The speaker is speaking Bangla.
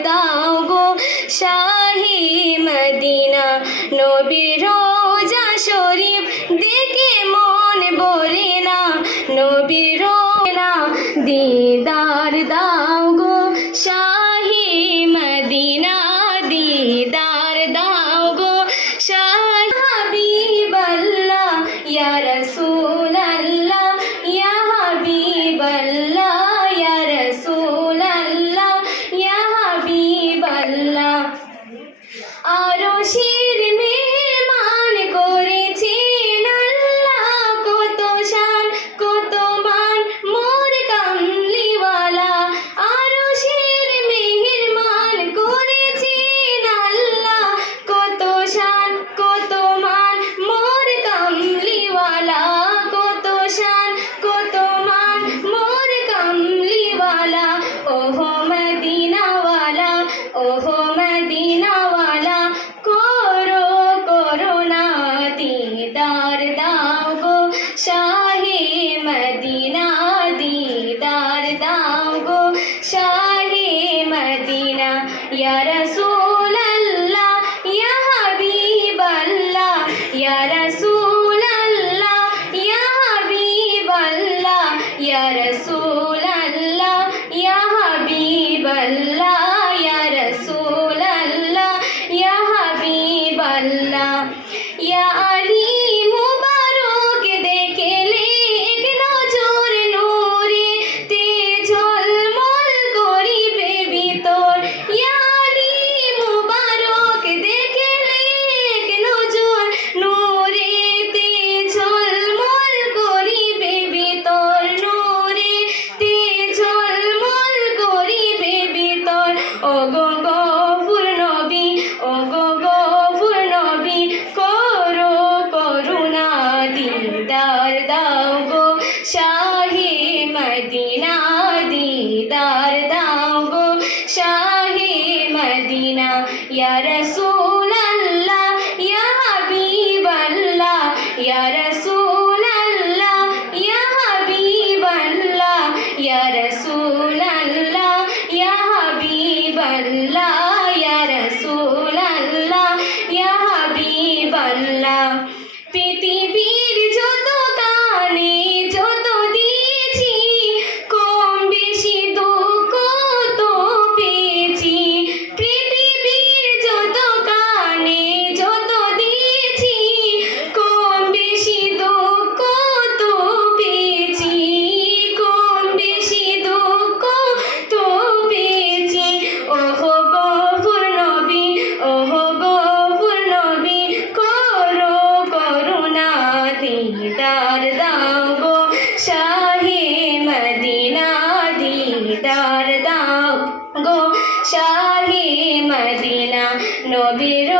দাও গো শাহী মদিনা নবীর ओहो मदीना वाला कोरो कोरोना दीदार दाओ गो। शाही मदीना दीदार दाओ गो। शाही मदीना, या रसू দাও গো শাহি মদিনা ইয়া রসুল আল্লাহ ইয়া হাবিব আল্লাহ ইয়া সরদার দাও গো শাহী মদিনা নবীর